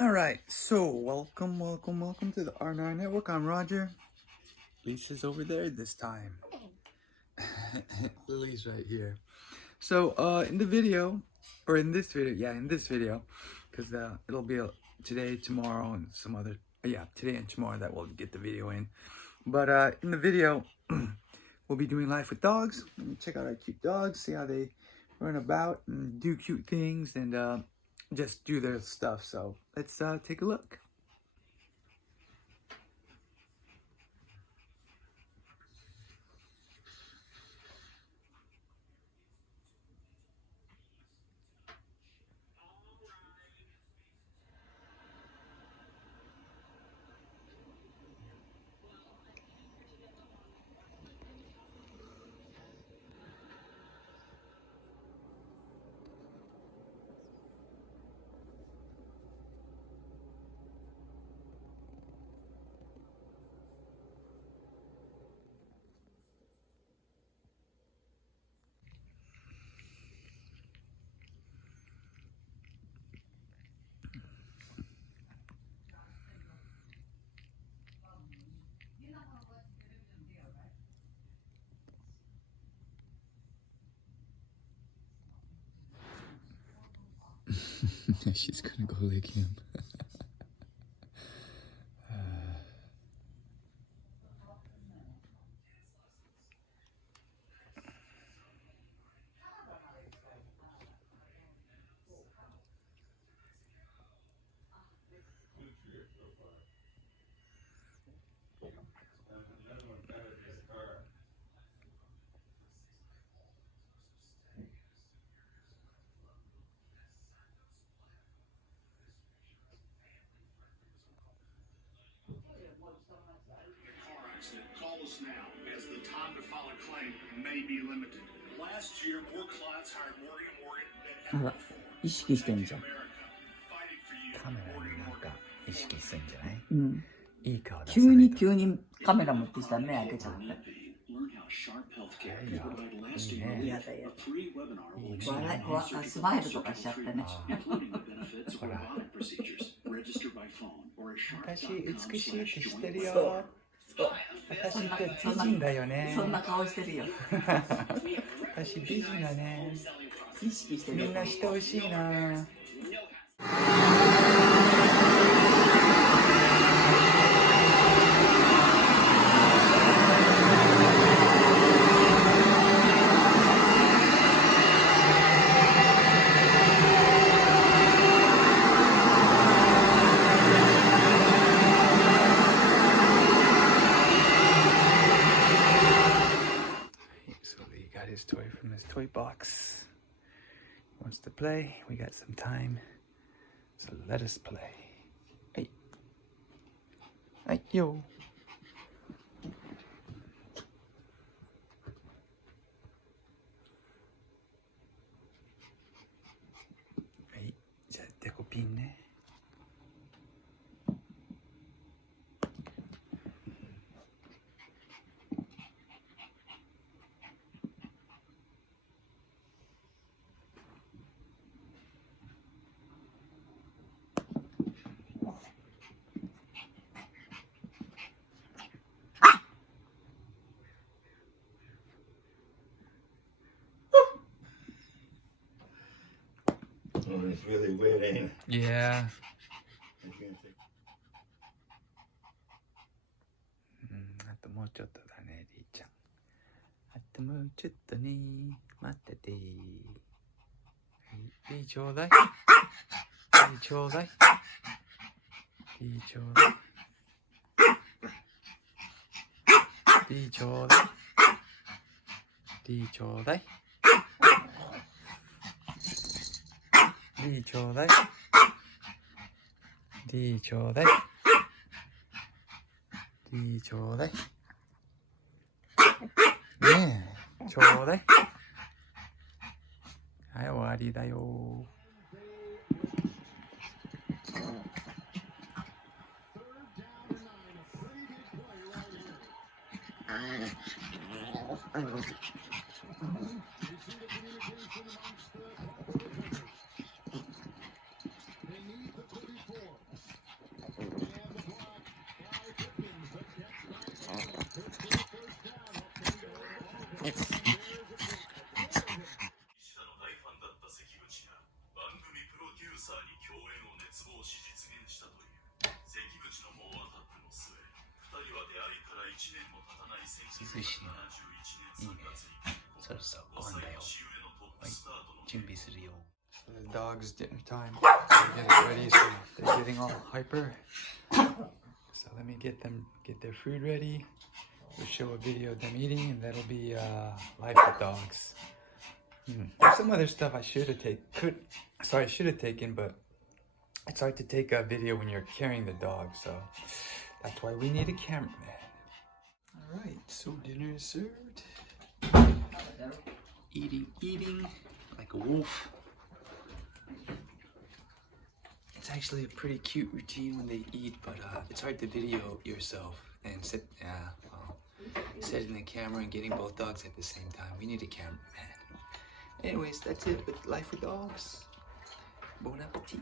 All right, so welcome to the R9 Network. I'm Roger. Lisa's over there this time. Lily's right here. So, in the video, or in this video, because it'll be today, tomorrow, and some other, today and tomorrow that we'll get the video in. But in the video, we'll be doing life with dogs. Check out our cute dogs, see how they run about and do cute things, and just do their stuff. So let's take a look. She's gonna go lick him. Call us now, as the time to file a claim may be limited. Last year, more clients hired Morgan & Morgan than ever before. 意識してんじゃん。 America, fighting for you. カメラになんか意識するんじゃない？うん。いい顔出さないと。急にカメラ持ってきたら目開けちゃった。いいよ。いいね。やだやだ。スマイルとかしちゃってね。ほら。私美しいって知ってるよ。私って美人だよね。そんな顔してるよ。私美人だね。意識してる。みんなしてほしいな。His toy from his toy box. He wants to play. We got some time, so let us play. Hey, hey, yo. Hey, じゃあデコピンね。Oh, it's really wet, ain't it? Yeah. I can't think. あともうちょっとだね、りーちゃん。あともうちょっとね、待ってて。りーちょうだい。りーちょうだい。りーちょうだい。りーちょうだい。りーちょうだい。リーちょうだい。リーちょうだい。リーちょうだい。ねえ、ちょうだい。はい、終わりだよ。涼しいな。いいね。そろそろご飯だよ。はい、準備するよ。So the dog's dinner time. They're getting ready, so they're getting all hyper. So let me get their food ready. We'll show a video of them eating, and that'll be life with dogs. There's some other stuff I should have taken, but it's hard to take a video when you're carrying the dog, so that's why we need a cameraman. All right, so dinner is served. Eating like a wolf. It's actually a pretty cute routine when they eat, but it's hard to video yourself and setting the camera and getting both dogs at the same time. We need a cameraman. Anyways, that's it with Life with Dogs. Bon appetit.